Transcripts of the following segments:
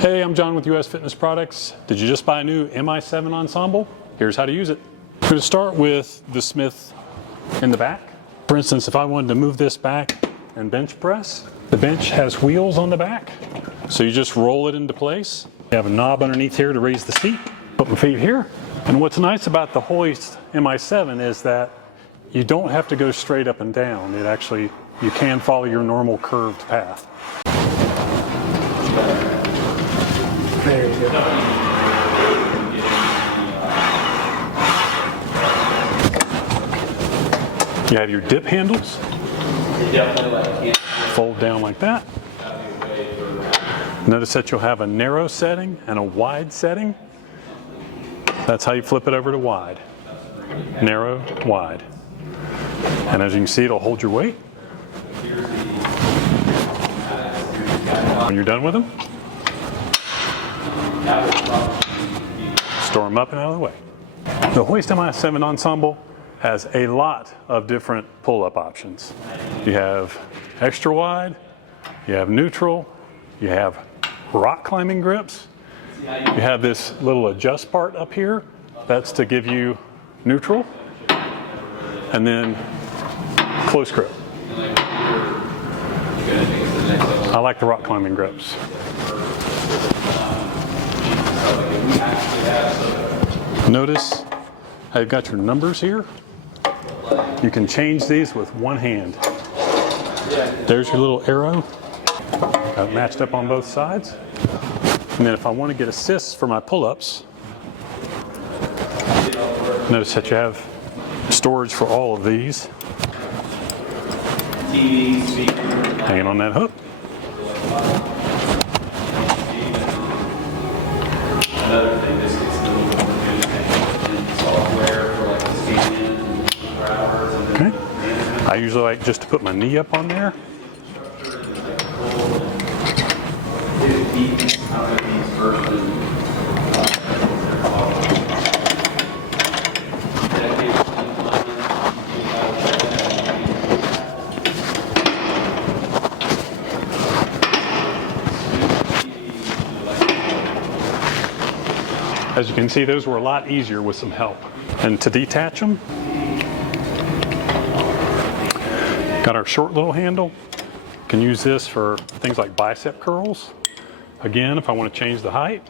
Hey, I'm John with US Fitness Products. Did you just buy a new Mi7 ensemble? Here's how to use it. We're going to start with the Smith in the back. For instance, if I wanted to move this back and bench press, the bench has wheels on the back, so you just roll it into place. You have a knob underneath here to raise the seat. Put my feet here. And what's nice about the Hoist Mi7 is that you don't have to go straight up and down. You can follow your normal curved path. There you go. You have your dip handles. Fold down like that. Notice that you'll have a narrow setting and a wide setting. That's how you flip it over to wide. Narrow, wide. And as you can see, it'll hold your weight. When you're done with them, store them up and out of the way. The Hoist Mi7 ensemble has a lot of different pull-up options. You have extra wide, you have neutral, you have rock climbing grips, you have this little adjust part up here, that's to give you neutral, and then close grip. I like the rock climbing grips. Notice how you've got your numbers here. You can change these with one hand. There's your little arrow. Got it matched up on both sides. And then if I want to get assists for my pull-ups, notice that you have storage for all of these. Hanging on that hook. Another thing, this gets a little more good software for like scanning and hours. Okay. I usually like just to put my knee up on there. As you can see, those were a lot easier with some help. And to detach them, got our short little handle. Can use this for things like bicep curls. Again, if I want to change the height,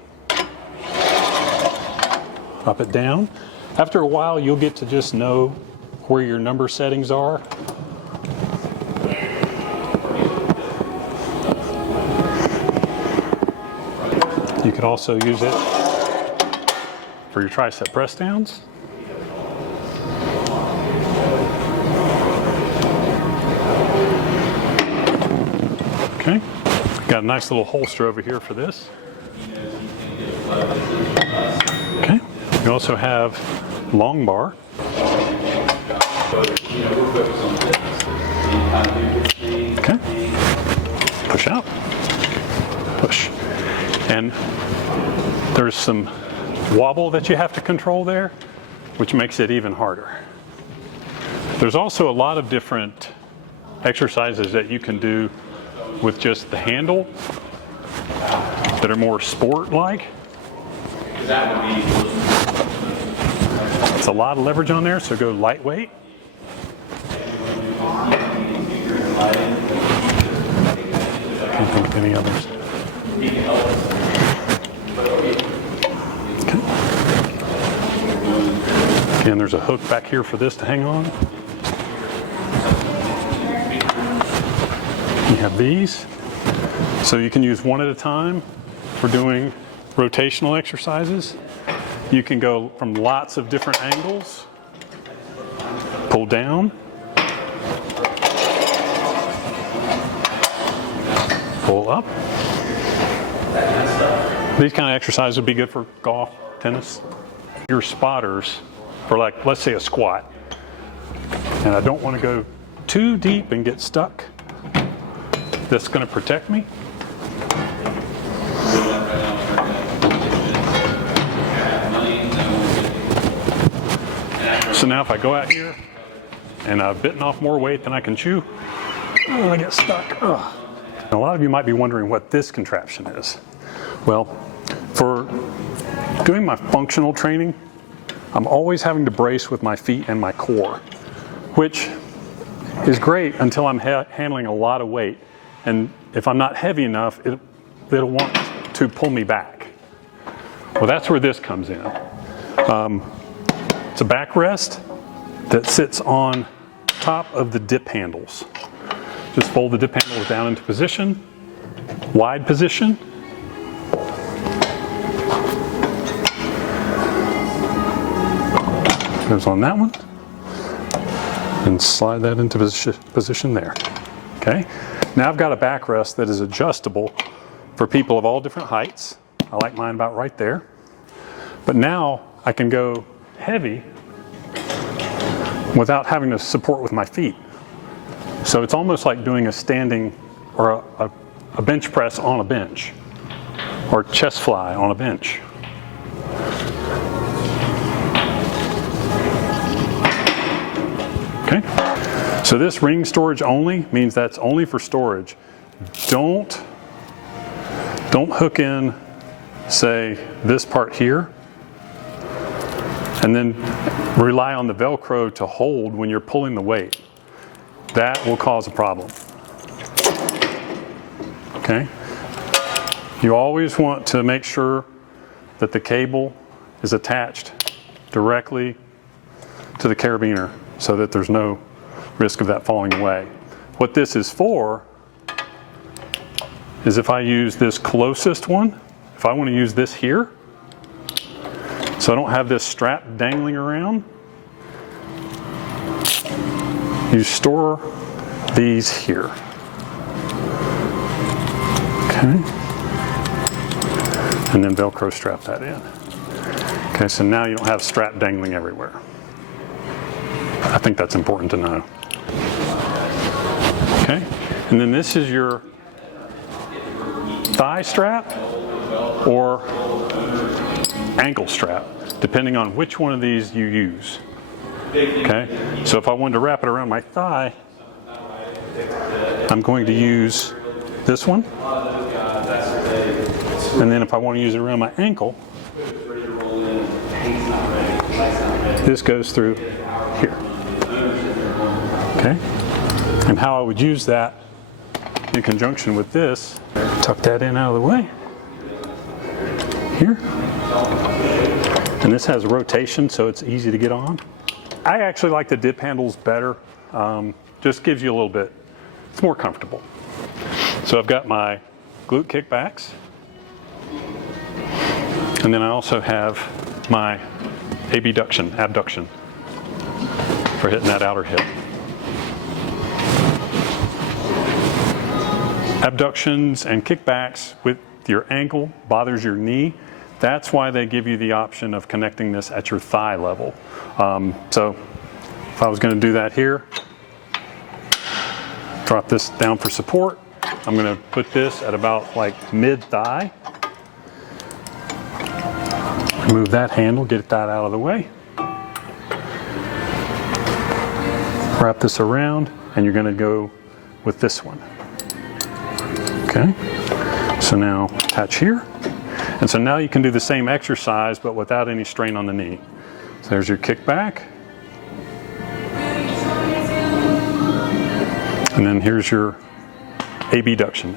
up it down. After a while, you'll get to just know where your number settings are. You could also use it for your tricep press downs. Okay, got a nice little holster over here for this. Okay, you also have long bar. Okay, push out, push. And there's some wobble that you have to control there, which makes it even harder. There's also a lot of different exercises that you can do with just the handle that are more sport-like. It's a lot of leverage on there, so go lightweight. Can't think of any others. Again, there's a hook back here for this to hang on. You have these, so you can use one at a time for doing rotational exercises. You can go from lots of different angles, pull down, pull up. These kind of exercises would be good for golf, tennis. Your spotters for, like, let's say a squat, and I don't want to go too deep and get stuck. That's going to protect me. So now if I go out here and I've bitten off more weight than I can chew, I get stuck. Ugh. A lot of you might be wondering what this contraption is. Well, for doing my functional training, I'm always having to brace with my feet and my core, which is great until I'm handling a lot of weight. And if I'm not heavy enough, it'll want to pull me back. Well, that's where this comes in. It's a backrest that sits on top of the dip handles. Just fold the dip handles down into position, wide position. Goes on that one. And slide that into position there. Okay? Now I've got a backrest that is adjustable for people of all different heights. I like mine about right there. But now I can go heavy without having to support with my feet. So it's almost like doing a standing or a bench press on a bench, or chest fly on a bench. Okay, so this ring storage only means that's only for storage. Don't hook in, say, this part here, and then rely on the Velcro to hold when you're pulling the weight. That will cause a problem. Okay? You always want to make sure that the cable is attached directly to the carabiner so that there's no risk of that falling away. What this is for is if I use this closest one, if I want to use this here, so I don't have this strap dangling around, you store these here. Okay. And then Velcro strap that in. Okay, so now you don't have strap dangling everywhere. I think that's important to know. Okay, and then this is your thigh strap or ankle strap, depending on which one of these you use. Okay, so if I wanted to wrap it around my thigh, I'm going to use this one. And then if I want to use it around my ankle, this goes through here. Okay, and how I would use that in conjunction with this, tuck that in out of the way, here. And this has rotation, so it's easy to get on. I actually like the dip handles better. Just gives you a little bit, it's more comfortable. So I've got my glute kickbacks. And then I also have my abduction for hitting that outer hip. Abductions and kickbacks with your ankle bothers your knee. That's why they give you the option of connecting this at your thigh level. So if I was going to do that here, drop this down for support. I'm going to put this at about like mid-thigh. Remove that handle, get that out of the way. Wrap this around, and you're going to go with this one. Okay, so now attach here. And so now you can do the same exercise, but without any strain on the knee. So there's your kickback. And then here's your abduction.